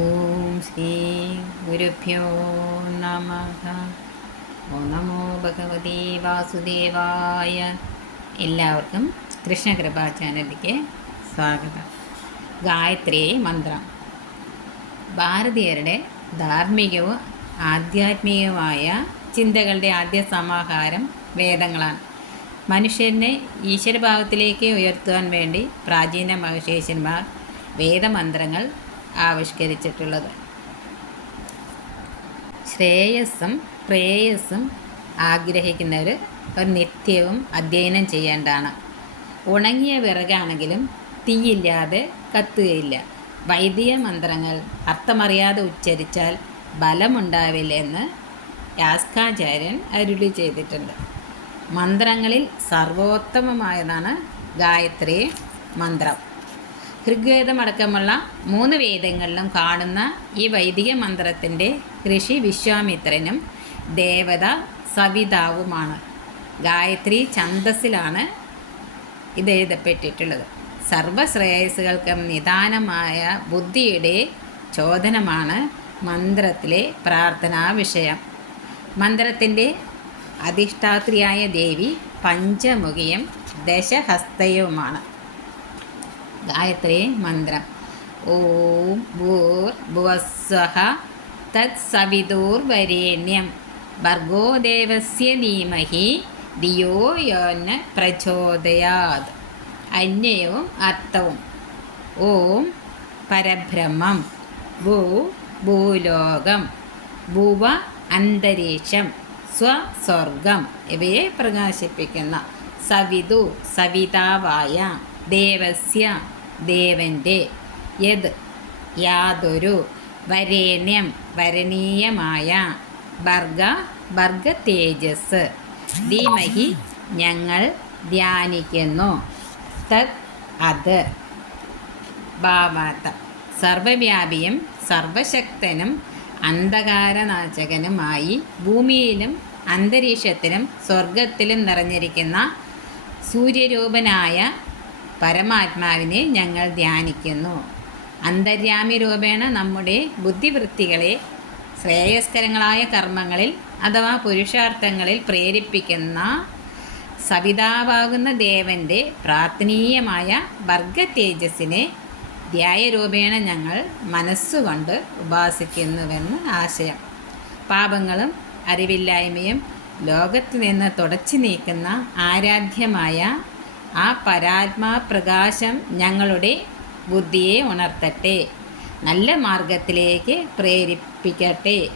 ഓം ശ്രീ ഗുരുഭ്യോ നമ ഓ നമോ ഭഗവതി വാസുദേവായ എല്ലാവർക്കും കൃഷ്ണകൃപ ചാനലിലേക്ക് സ്വാഗതം. ഗായത്രി മന്ത്രം. ഭാരതീയരുടെ ധാർമ്മികവും ആധ്യാത്മികവുമായ ചിന്തകളുടെ ആദ്യ സമാഹാരം വേദങ്ങളാണ്. മനുഷ്യനെ ഈശ്വരഭാവത്തിലേക്ക് ഉയർത്തുവാൻ വേണ്ടി പ്രാചീന മഹശേഷന്മാർ വേദമന്ത്രങ്ങൾ ആവിഷ്കരിച്ചിട്ടുള്ളത്. ശ്രേയസ്സും പ്രേയസ്സും ആഗ്രഹിക്കുന്നവർ ഒരു നിത്യവും അധ്യയനം ചെയ്യേണ്ടതാണ്. ഉണങ്ങിയ വിറകാണെങ്കിലും തീയില്ലാതെ കത്തുകയില്ല. വൈദിക മന്ത്രങ്ങൾ അർത്ഥമറിയാതെ ഉച്ചരിച്ചാൽ ബലമുണ്ടാവില്ല എന്ന് യാസ്കാചാര്യൻ അരുളി ചെയ്തിട്ടുണ്ട്. മന്ത്രങ്ങളിൽ സർവോത്തമമായതാണ് ഗായത്രി മന്ത്രം. ഋഗ്വേദമടക്കമുള്ള മൂന്ന് വേദങ്ങളിലും കാണുന്ന ഈ വൈദിക മന്ത്രത്തിന്റെ ഋഷി വിശ്വാമിത്രനും ദേവത സവിതാവുമാണ്. ഗായത്രി ഛന്ദസ്സിലാണ് ഇത് എഴുതപ്പെട്ടിട്ടുള്ളത് സർവശ്രേയസ്സുകൾക്കും നിദാനമായ ബുദ്ധിയുടെ ചോദനമാണ് മന്ത്രത്തിലെ പ്രാർത്ഥനാ വിഷയം. മന്ത്രത്തിന്റെ അധിഷ്ഠാത്രിയായ ദേവി പഞ്ചമുഖിയും ദശഹസ്തയുമാണ്. ഗായത്രി മന്ത്രം. ഓം ഭൂർ ഭുവസ്വഹ തത് സവിതൂർവരേണ്യം. ഭർഗോദേവസ്യ ധീമഹി ധിയോ യോന്ന പ്രചോദയാത്. അന്യവും അർത്ഥവും. ഓം പരബ്രഹ്മം. ഭൂ ഭൂലോകം. ഭുവ അന്തരീക്ഷം. സ്വസ്വർഗം ഇവയെ പ്രകാശിപ്പിക്കുന്ന സവിതു സവിതാവായ ദേവസ്യ ദേവന്റെ യത് യാതൊരു വരേണ്യം വരണീയമായ ഭർഗ ഭർഗ തേജസ് ധീമഹി ഞങ്ങൾ ധ്യാനിക്കുന്നു. തത് അത്. ഭാവാത്ത സർവവ്യാപിയും സർവശക്തനും അന്ധകാരനാശകനുമായി ഭൂമിയിലും അന്തരീക്ഷത്തിലും സ്വർഗത്തിലും നിറഞ്ഞിരിക്കുന്ന സൂര്യരൂപനായ പരമാത്മാവിനെ ഞങ്ങൾ ധ്യാനിക്കുന്നു. അന്തര്യാമി രൂപേണ നമ്മുടെ ബുദ്ധിവൃത്തികളെ ശ്രേയസ്കരങ്ങളായ കർമ്മങ്ങളിൽ അഥവാ പുരുഷാർത്ഥങ്ങളിൽ പ്രേരിപ്പിക്കുന്ന സവിതാവാകുന്ന ദേവന്റെ പ്രാർത്ഥനീയമായ വർഗ തേജസ്സിനെ ധ്യായരൂപേണ ഞങ്ങൾ മനസ്സുകൊണ്ട് ഉപാസിക്കുന്നുവെന്ന് ആശയം. പാപങ്ങളും അറിവില്ലായ്മയും ലോകത്തു നിന്ന് തുടച്ചു നീക്കുന്ന ആരാധ്യമായ ആ പരാത്മാപ്രകാശം ഞങ്ങളുടെ ബുദ്ധിയെ ഉണർത്തട്ടെ. നല്ല മാർഗത്തിലേക്ക് പ്രേരിപ്പിക്കട്ടെ.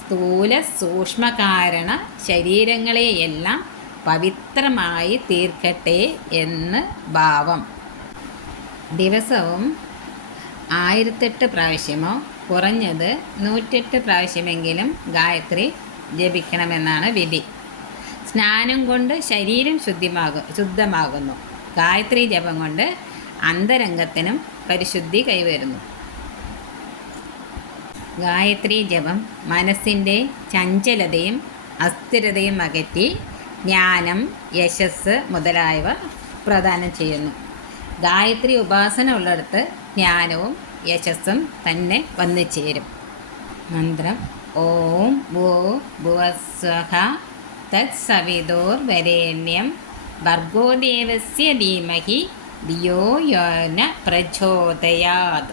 സ്ഥൂല സൂക്ഷ്മകാരണ ശരീരങ്ങളെയെല്ലാം പവിത്രമായി തീർക്കട്ടെ എന്ന് ഭാവം. ദിവസവും ആയിരത്തെട്ട് പ്രാവശ്യമോ കുറഞ്ഞത് നൂറ്റെട്ട് പ്രാവശ്യമെങ്കിലും ഗായത്രി ജപിക്കണമെന്നാണ് വിധി. സ്നാനം കൊണ്ട് ശരീരം ശുദ്ധിമാകും ശുദ്ധമാകുന്നു. ഗായത്രി ജപം കൊണ്ട് അന്തരംഗത്തിനും പരിശുദ്ധി കൈവരുന്നു. ഗായത്രി ജപം മനസ്സിന്റെ ചഞ്ചലതയും അസ്ഥിരതയും അകറ്റി ജ്ഞാനം യശസ് മുതലായവ പ്രദാനം ചെയ്യുന്നു. ഗായത്രി ഉപാസന ഉള്ളിടത്ത് ജ്ഞാനവും യശസ്സും തന്നെ വന്നു ചേരും മന്ത്രം ഓം ഭൂ ഭുവസ്വഹ തത്സവിതോർവരേണ്യം ഭർഗോദേവസ്യ ധീമഹി ധിയോ യോന പ്രചോദയാത്